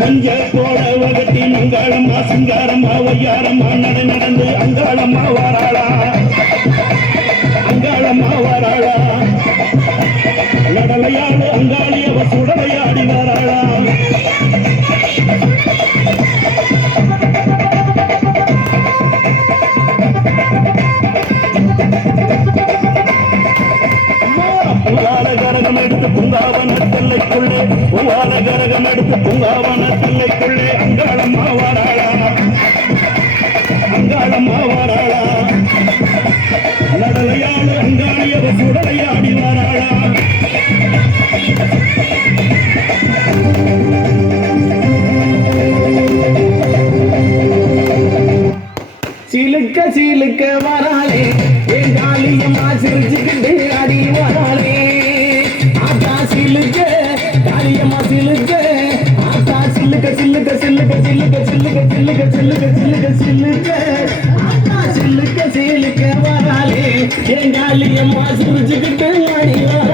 மஞ்ச போட வகட்டி மங்காளம்மா சிங்காரம்மா வையாரம்மா நடந்து அங்காளம்மா வாராளா அங்காளம்மா வாராளா நடலையாடு அங்காளியவ சுடலையாடி வாராளா கரகம் எடுத்து பூங்காவன தில்லைக்குள்ளே பூவால கரகம் எடுத்து பூங்காவன தில்லைக்குள்ளே அங்காளம்மா வாராளா அங்காளம்மா வாராளா நடலையாடு அங்காளியவ சுடலையாடி வாராளா சிலுக்க சிலுக்க வராளே என் காளியம்மா சிரிச்சுக்கிட்டு அடி வராளே ஆத்தா சிலுக்க காளியம்மா சிலுக்க ஆத்தா சிலுக்க சிலுக்க சிலுக்க சிலுக்க சிலுக்க சிலுக்க சிலுக்க சிலுக்க சிலுக்க ஆத்தா சிலுக்க சிலுக்க வராளே என் காளியம்மா சிரிச்சுக்கிட்டு அடி வராளே